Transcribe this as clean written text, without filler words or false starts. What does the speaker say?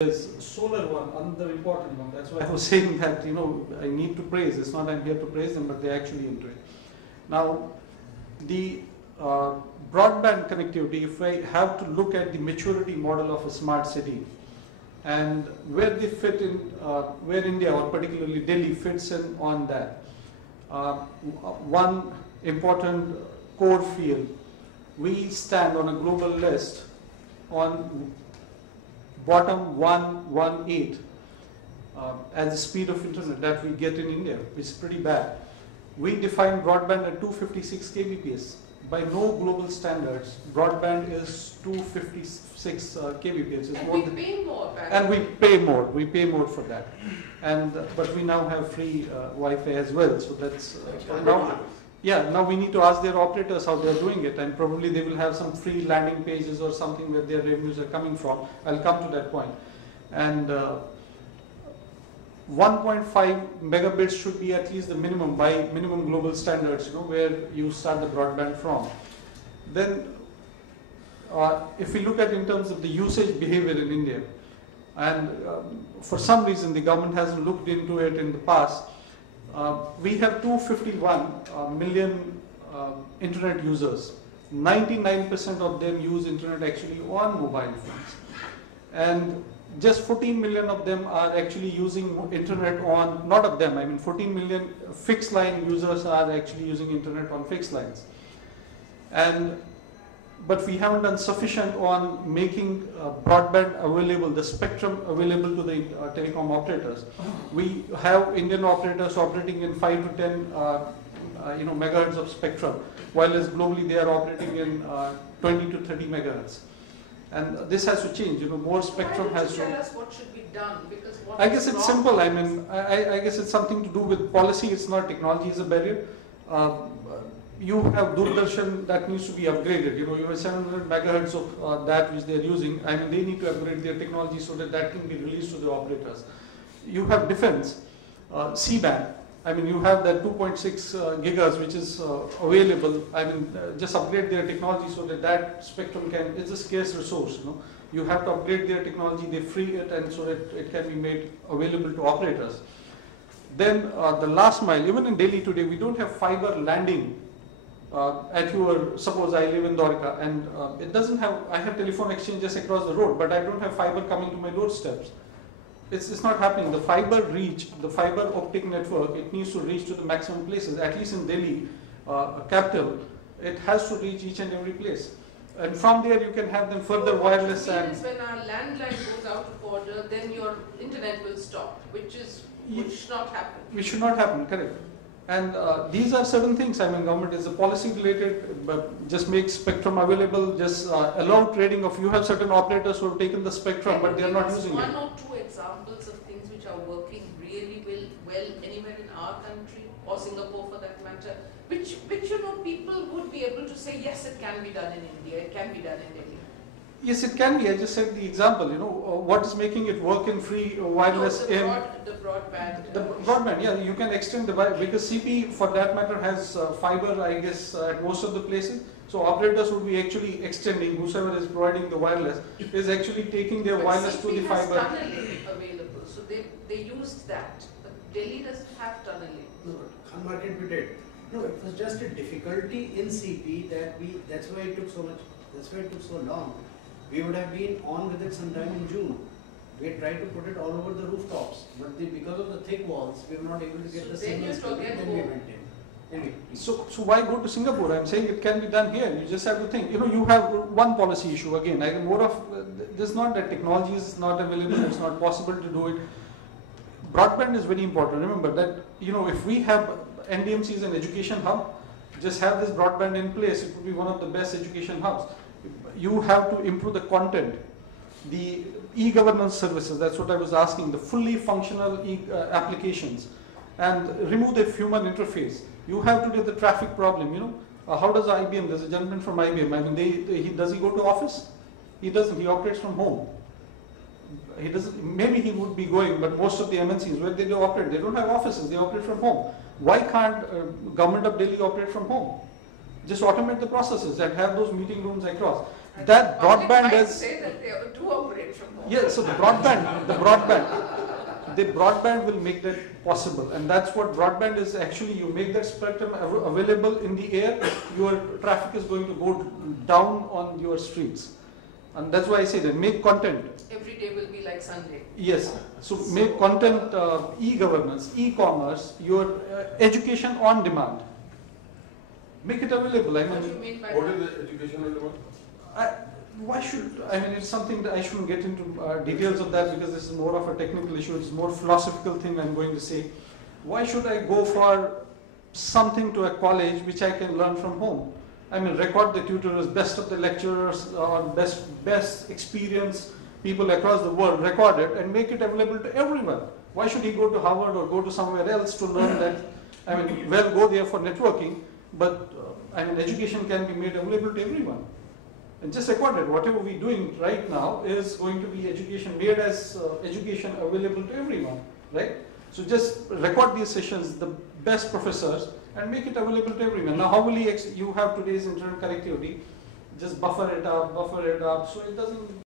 There's solar one, another important one. That's why I was saying that, I need to praise. It's not I'm here to praise them, but they're actually into it. Now, the broadband connectivity, if I have to look at the maturity model of a smart city and where they fit in, where India or particularly Delhi fits in on that. One important core field, we stand on a global list on bottom 118 as the speed of internet that we get in India, which is pretty bad. We define broadband at 256 kbps. By no global standards, broadband is 256 kbps. And we pay more. And we pay more. We pay more for that. And but we now have free Wi-Fi as well. So that's now we need to ask their operators how they're doing it, and probably they will have some free landing pages or something where their revenues are coming from. I'll come to that point. And 1.5 megabits should be at least the minimum by minimum global standards, where you start the broadband from. Then if we look at in terms of the usage behavior in India, and for some reason the government hasn't looked into it in the past, we have 251 million internet users. 99% of them use internet actually on mobile phones. And just 14 million of them are actually using internet on, not of them, I mean 14 million fixed line users are actually using internet on fixed lines. But we haven't done sufficient on making broadband available, the spectrum available to the telecom operators. We have Indian operators operating in 5 to 10 megahertz of spectrum, while as globally they are operating in 20 to 30 megahertz. And this has to change. More spectrum has to. Tell us what should be done, because what I guess it's simple. I mean, I guess it's something to do with policy. It's not technology is a barrier. You have Doordarshan that needs to be upgraded. You have 700 megahertz of that which they are using. I mean, they need to upgrade their technology so that that can be released to the operators. You have defense, C-band. I mean, you have that 2.6 gigahertz which is available. I mean, just upgrade their technology so that that spectrum can. It's a scarce resource. You have to upgrade their technology. They free it, and so that it can be made available to operators. Then the last mile. Even in Delhi today, we don't have fiber landing. At your, suppose I live in Dwarka and it doesn't have, I have telephone exchanges across the road, but I don't have fiber coming to my doorsteps. It's not happening. The fiber reach, the fiber optic network, it needs to reach to the maximum places. At least in Delhi, capital, it has to reach each and every place. And from there you can have them further wireless. And when our landline goes out of order, then your internet will stop, which should not happen. Which should not happen, correct. And these are certain things. I mean, government is a policy related, but just make spectrum available, just allow trading of, you have certain operators who have taken the spectrum, but they are not using it. One or two examples of things which are working really well anywhere in our country, or Singapore for that matter, which people would be able to say, yes, it can be done in India, it can be done in Delhi. Yes, it can be. I just said the example, what is making it work in free wireless the broadband. The broadband, yeah, you can extend the wireless, because CP for that matter has fiber, I guess, at most of the places. So operators would be actually extending, whoever is providing the wireless is actually taking their wireless CP to the fiber. has tunneling available, so they used that. But Delhi doesn't have tunneling. No, converted we did. No, it was just a difficulty in CP that's why it took so much, that's why it took so long. We would have been on with it sometime in June. We had tried to put it all over the rooftops, but because of the thick walls, we were not able to get the signal. Then we went in. So why go to Singapore? I'm saying it can be done here. You just have to think. You have one policy issue again. I more of this. Not that technology is not available. It's not possible to do it. Broadband is very important. Remember that if we have NDMC as an education hub, just have this broadband in place. It would be one of the best education hubs. You have to improve the content, the e-governance services, that's what I was asking, the fully functional applications, and remove the human interface. You have today the traffic problem, how does IBM, there's a gentleman from IBM, I mean, does he go to office? He doesn't, he operates from home. He doesn't, maybe he would be going, but most of the MNCs, where they do operate, they don't have offices, they operate from home. Why can't government of Delhi operate from home? Just automate the processes and have those meeting rooms across. That Public broadband might is, say that they do operate from home. yeah, so the broadband will make that possible, and that's what broadband is actually. You make that spectrum available in the air, your traffic is going to go down on your streets. And that's why I say that make content. Every day will be like Sunday. Yes, so make content, e-governance, e-commerce, your education on demand. Make it available. I What do you mean, mean by What that? is the education on demand? why should, I mean, it's something that I shouldn't get into details of that because this is more of a technical issue. It's more philosophical thing I'm going to say. Why should I go for something to a college which I can learn from home? I mean, record the tutors, best of the lecturers, or best experience people across the world, record it and make it available to everyone. Why should he go to Harvard or go to somewhere else to learn that? I mean, well, go there for networking, but I mean, education can be made available to everyone. And just record it. Whatever we're doing right now is going to be education made as education available to everyone, right? So just record these sessions, the best professors, and make it available to everyone. Now, how will you have today's internet connectivity? Just buffer it up, so it doesn't